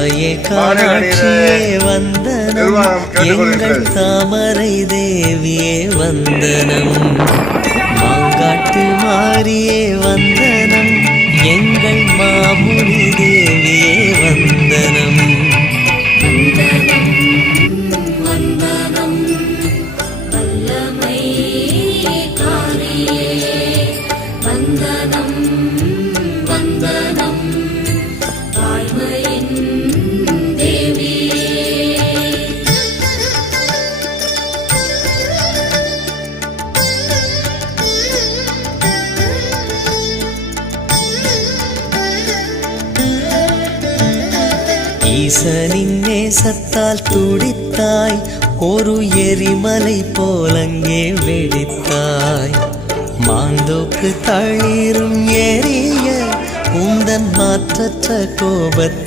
தாயே காட்சியே வந்தனம், எங்கள் தாமரை தேவியே வந்தனம், மாங்காட்டு மாரியே வந்தனம், எங்கள் மாமுனி தேவியே வந்தனம். ஈசனின் நேசத்தால் துடித்தாய், ஒரு எரிமலை போலங்கே வெடித்தாய், மாந்தோப்பு தளிரும் எரிய உந்தன் மாற்றற்ற கோபத்தை